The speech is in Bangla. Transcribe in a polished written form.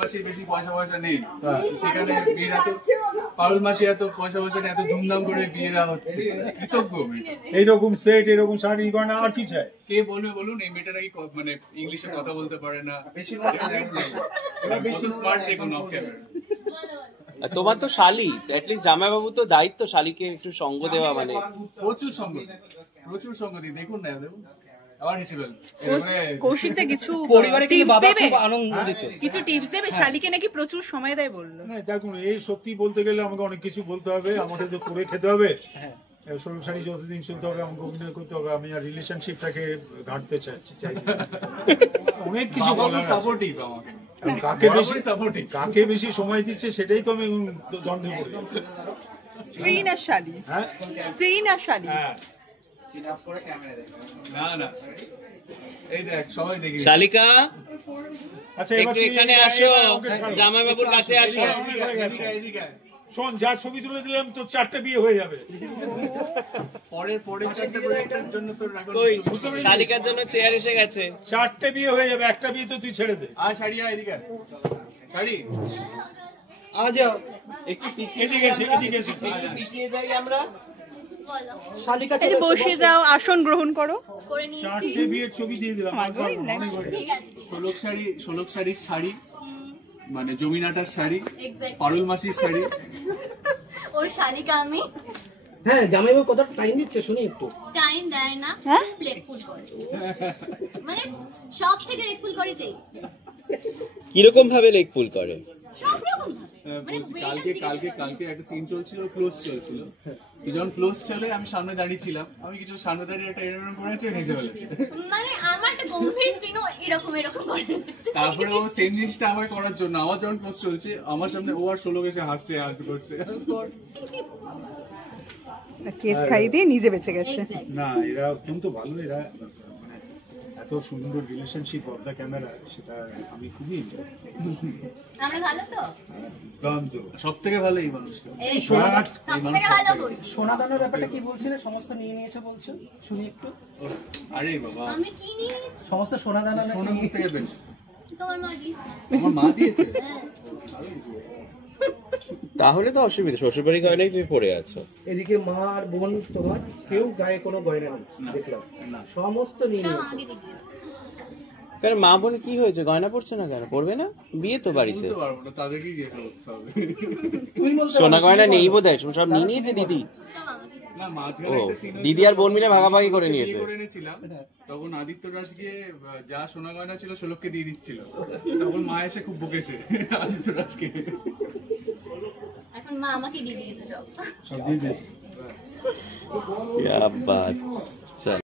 মাসি বেশি পয়সা পয়সা নেই, সেখানে বিয়ে এত পারুল মাসি এত পয়সা পয়সা নেই, এত ধুমধাম করে বিয়ে দেওয়া হচ্ছে। কৃতজ্ঞ। এইরকম সেট, এরকম শাড়ি গয়না আর কি চাই? কে বলবে বলুন? এই মেয়েটা নাকি মানে ইংলিশে কথা বলতে পারে না, কত স্মার্ট দেখুন অফ ক্যামেরা। তোমার তো শালি, অ্যাটলিস্ট জামাইবাবু তো দায়িত্ব শালিকে একটু সঙ্গ দেওয়া, মানে প্রচুর সঙ্গ, প্রচুর সঙ্গ দিই। দেখুন না কৌশিকদা কিছু পরিবারে কিন্তু বাবা খুব আনন্দিত, কিছু টিপস দেবে? শালিকে নাকি প্রচুর সময় দেয় বললো। দেখুন, এই সত্যি বলতে গেলে আমাকে অনেক কিছু বলতে হবে, আমাকে তো করে খেতে হবে। ষোলো শাড়ি যতদিন শুনতে হবে, আমাকে অভিনয় করতে হবে। আমি আর রিলেশনশিপটাকে ঘাটতে চাইছি। অনেক কিছু সাপোর্টিভ আমাকে, কাকে বেশি সময় দিচ্ছে সেটাই তো আমি দ্বন্দ্বে পড়ি। স্ত্রী না শালি? হ্যাঁ, স্ত্রী না শালি? না না, এই দেখ সবাই দেখি। শালিকা আচ্ছা একটু এখানে আসো, জামাইবাবুর কাছে আসো। শোন, যা ছবি তুলে দিলাম তো 4টে বিয়ে হয়ে যাবে। পরের চারটে প্রজেক্টের জন্য তোর শালিকার জন্য চেয়ার এসে গেছে। 4টে বিয়ে হয়ে যাবে, একটা বিয়ে তো তুই ছেড়ে দে। আর শাড়ি এদিকে, শাড়ি আজ একটু এদিকে এসে পিছিয়ে যাই আমরা। শালিকা এই যে বসে যাও, আসন গ্রহণ করো। 4টে বিয়ের ছবি দিয়ে দিলাম। ষোলক শাড়ির শাড়ি, মানে জমিনাটার শাড়ি, পারুল মাসির শাড়ি, ওর শালিকা আমি। হ্যাঁ, জামাইবাবু কত টাইম দিচ্ছে শুনি একটু। টাইম দেয় না, প্লেটফুল করে, মানে সব থেকে লেটফুল করে যেই। কিরকম ভাবে লেগ পুল করে? সব রকম কালকে একটা সিন চলছিল, ক্লোজ চলছিল। তুই যখন ক্লোজ চলে আমি সামনে দাঁড়িয়ে ছিলাম, আমি কিছু সামনে দাঁড়িয়ে একটা এরকম করেছে, হেসে ফেলেছে। মানে আমার একটা গম্ভীর সিনও এরকম করে। তারপরে ও সেম জিনিসটা আমার করার জন্য, আমার যখন ক্লোজ চলছে আমার সামনে ও আর ষোলো এসে হাসছে, হাত করছে। কেস খাই দিয়ে নিজে বেঁচে গেছে। না, এরা অত্যন্ত ভালো। এরা মানে এত সুন্দর রিলেশনশিপ অফ দ্য ক্যামেরা, সেটা আমি খুবই এনজয়। আমরা ভালো তো, সব থেকে ভালো এই মানুষটা। সোনাদানের ব্যাপারটা কি বলছিলে? সমস্ত নিয়ে নিয়েছে বলছো, শুনি একটু। আরে বাবা, আমি কি নিয়েছি? সমস্ত সোনাদানা সোনা মুখ থেকে বেশ। তোমার মা দিয়েছে। আমার মা দিয়েছে? তাহলে তো অসুবিধা, শ্বশুরবাড়ি গয়নাই তুমি পরে আছো। এদিকে মা আর বোন তোমার কেউ গায়ে কোনো গয়না নেই দেখলাম, সমস্ত নিয়ে নিয়েছে। কারণ মা বোন কি হয়েছে, গয়না পড়ছে না কেন? পড়বে না, বিয়ে তো বাড়িতে। সোনা গয়না নেই বোধহয়, সব নিয়ে নিয়েছে দিদি। দিদি আর বোন মিলে ভাগাভাগি করে নিয়েছে। তখন আদিত্য রাজকে যা সোনা গয়না ছিল ষোলককে দিয়ে দিচ্ছিল, তখন মা এসে খুব বকেছে আদিত্য রাজকে। এখন মা আমাকে দিয়ে দিয়েছে সব। সব দিয়ে দিয়েছে। क्या बात।